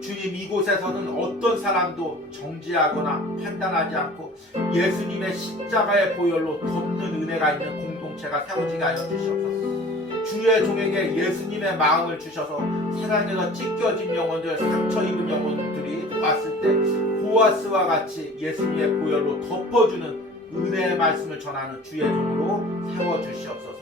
주님, 이곳에서는 어떤 사람도 정죄하거나 판단하지 않고 예수님의 십자가의 보혈로 덮는 은혜가 있는 공동체가 세워지게 하여 주시옵소서. 주의 종에게 예수님의 마음을 주셔서 세상에서 찢겨진 영혼들, 상처 입은 영혼들이 왔을 때 보아스와 같이 예수님의 보혈로 덮어주는 은혜의 말씀을 전하는 주의 종으로 세워주시옵소서.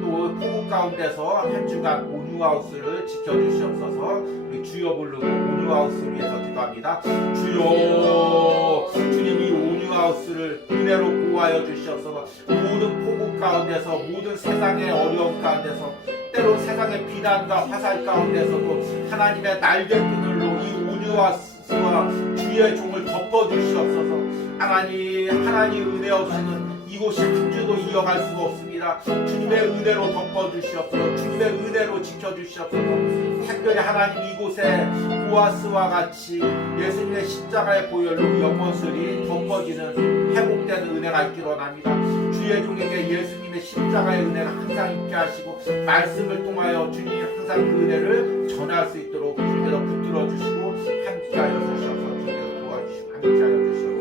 또 폭우 가운데서 한 주간 온유하우스를 지켜주시옵소서. 우리 주여 부르고 온유하우스를 위해서 기도합니다. 주여, 주님이 온유하우스를 은혜로 보호하여 주시옵소서. 모든 폭우 가운데서, 모든 세상의 어려움 가운데서, 때로 세상의 비난과 화살 가운데서도 하나님의 날개끈으로 이 온유하우스와 주의 종을 덮어주시옵소서. 하나님 은혜 없이는 이곳이 한 주도 이어갈 수가 없습니다. 주님의 은혜로 덮어주시옵소서. 주님의 은혜로 지켜주시옵소서. 특별히 하나님 이곳에 보아스와 같이 예수님의 십자가의 보혈로 영혼들이 덮어지는 회복되는 은혜가 있기를 원합니다. 주의 종에게 예수님의 십자가의 은혜가 항상 있게 하시고 말씀을 통하여 주님이 항상 그 은혜를 전할 수 있도록 주님께서 붙들어 주시고 함께하여 주시옵소서. 주님께서 도와주시고 함께하여 주시옵소서.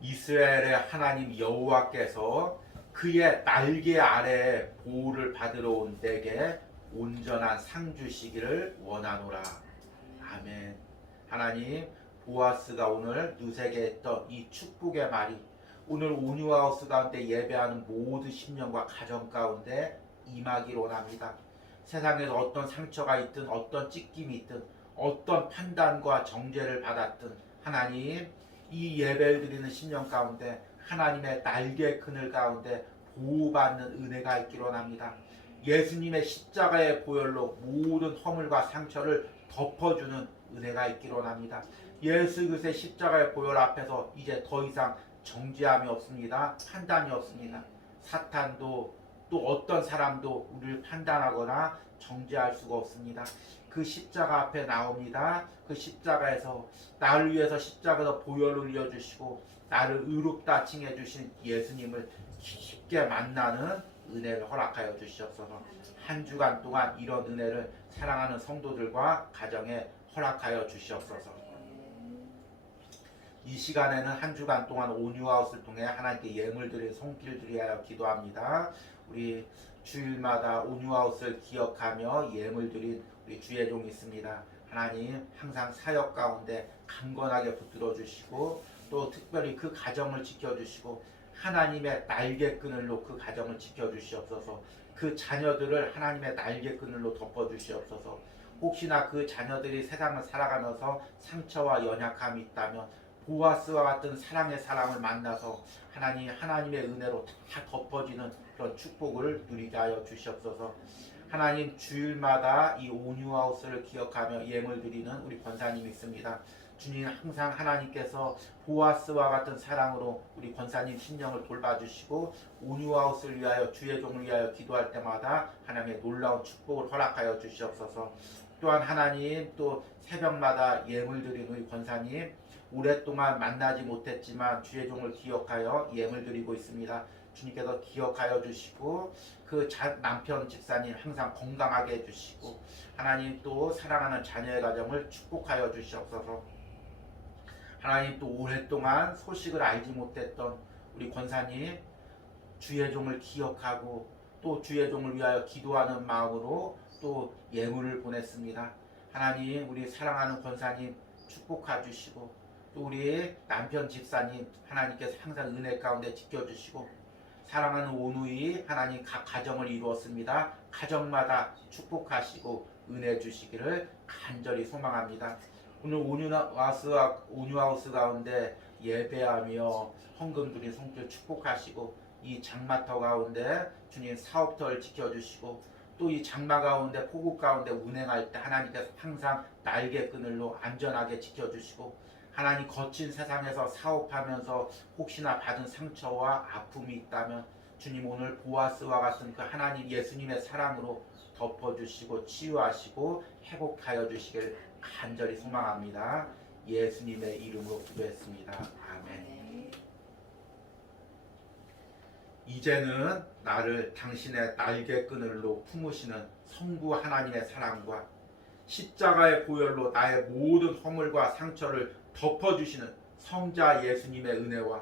이스라엘의 하나님 여호와께서 그의 날개 아래 보호를 받으러 온 내게 온전한 상 주시기를 원하노라. 아멘. 하나님, 보아스가 오늘 누세게 했던 이 축복의 말이 오늘 온유하우스 가운데 예배하는 모든 심령과 가정 가운데 임하기를 원합니다. 세상에서 어떤 상처가 있든 어떤 찢김이 있든 어떤 판단과 정죄를 받았든 하나님, 이 예배를 드리는 심령 가운데 하나님의 날개 그늘 가운데 보호받는 은혜가 있기를 원합니다. 예수님의 십자가의 보혈로 모든 허물과 상처를 덮어주는 은혜가 있기를 원합니다. 예수 그리스도의 십자가의 보혈 앞에서 이제 더 이상 정죄함이 없습니다. 판단이 없습니다. 사탄도 또 어떤 사람도 우리를 판단하거나 정죄할 수가 없습니다. 그 십자가 앞에 나옵니다. 그 십자가에서 나를 위해서 십자가에서 보혈을 흘려주시고 나를 의롭다 칭해주신 예수님을 깊게 만나는 은혜를 허락하여 주시옵소서. 한 주간 동안 이런 은혜를 사랑하는 성도들과 가정에 허락하여 주시옵소서. 이 시간에는 한 주간 동안 온유하우스를 통해 하나님께 예물 드릴 손길 드리하여 기도합니다. 우리 주일마다 온유하우스를 기억하며 예물 드린 우리 주의 종이 있습니다. 하나님, 항상 사역 가운데 강건하게 붙들어 주시고 또 특별히 그 가정을 지켜주시고 하나님의 날개 그늘로 그 가정을 지켜주시옵소서. 그 자녀들을 하나님의 날개 그늘로 덮어주시옵소서. 혹시나 그 자녀들이 세상을 살아가면서 상처와 연약함이 있다면 보아스와 같은 사랑의 사람을 만나서 하나님의 은혜로 다 덮어지는 그런 축복을 누리게 하여 주시옵소서. 하나님, 주일마다 이 온유하우스를 기억하며 예물 드리는 우리 권사님이 있습니다. 주님, 항상 하나님께서 보아스와 같은 사랑으로 우리 권사님 심령을 돌봐주시고 온유하우스를 위하여 주의 종을 위하여 기도할 때마다 하나님의 놀라운 축복을 허락하여 주시옵소서. 또한 하나님, 또 새벽마다 예물 드리는 우리 권사님 오랫동안 만나지 못했지만 주의 종을 기억하여 예물 드리고 있습니다. 주님께서 기억하여 주시고 그 남편 집사님 항상 건강하게 해주시고 하나님, 또 사랑하는 자녀의 가정을 축복하여 주시옵소서. 하나님, 또 오랫동안 소식을 알지 못했던 우리 권사님 주의 종을 기억하고 또 주의 종을 위하여 기도하는 마음으로 또 예물을 보냈습니다. 하나님, 우리 사랑하는 권사님 축복해 주시고 또 우리 남편 집사님 하나님께서 항상 은혜 가운데 지켜주시고 사랑하는 온누이 하나님 각 가정을 이루었습니다. 가정마다 축복하시고 은혜 주시기를 간절히 소망합니다. 오늘 온유하우스 가운데 예배하며 헌금 드린 손길 축복하시고 이 장마터 가운데 주님 사업터를 지켜주시고 또 이 장마 가운데 폭우 가운데 운행할 때 하나님께서 항상 날개 그늘로 안전하게 지켜주시고 하나님, 거친 세상에서 사업하면서 혹시나 받은 상처와 아픔이 있다면 주님 오늘 보아스와 같은 그 하나님 예수님의 사랑으로 덮어주시고 치유하시고 회복하여 주시길 간절히 소망합니다. 예수님의 이름으로 기도했습니다. 아멘. 이제는 나를 당신의 날개 그늘로 품으시는 성부 하나님의 사랑과 십자가의 보혈로 나의 모든 허물과 상처를 덮어주시는 성자 예수님의 은혜와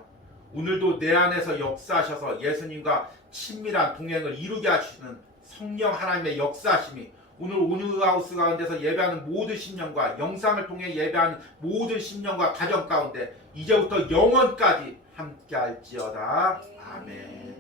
오늘도 내 안에서 역사하셔서 예수님과 친밀한 동행을 이루게 하시는 성령 하나님의 역사하심이 오늘 온유하우스 가운데서 예배하는 모든 심령과 영상을 통해 예배하는 모든 심령과 가정 가운데 이제부터 영원까지 함께할지어다. 아멘.